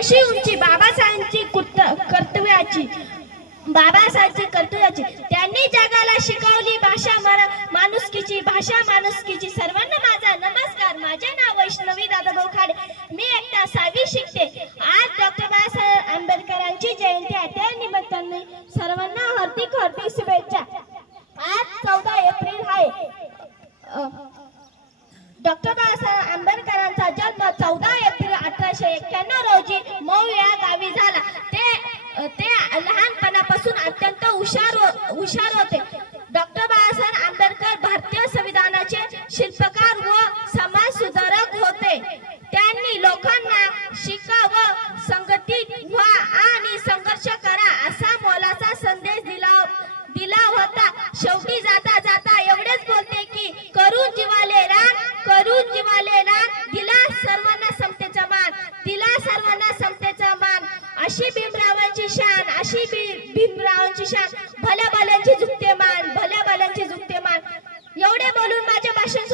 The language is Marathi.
कशी उंची बाबासाहेबांची कर्तव्याची त्यांनी जगाला शिकवली भाषा माणुसकीची सर्वांना माझा नमस्कार। माझे नाव वैष्णवी दादाभाऊ खाडे, मी एकटा 6वी शिकते। आज डॉक्टर बाबासाहेब आंबेडकरांची जयंती आहे, त्या निमित्ताने सर्वांना हार्दिक शुभेच्छा। आज 14 एप्रिल आहे। डॉक्टर बाबासाहेब आंबेडकरांचा जन्म 14 एप्रिल 1891 रोजी मौ या गावी झाला। ते लहानपणापासून अत्यंत हुशार होते। डॉक्टर बाबासाहेब आंबेडकर भारतीय संविधानाचे शिल्पकार व समाज सुधारक होते। त्यांनी लोकांना शिका व संघटित व्हा आणि संघर्ष करा असा मोलाचा संदेश दिला होता। शेवटी जाता जाता एवढेच बोलते की करून जीवाले रान दिला सर्वांना समतेचा मान अशी भीमरावांची शान भल्या भल्यांची झुकते मान एवढे बोलून माझे भाषण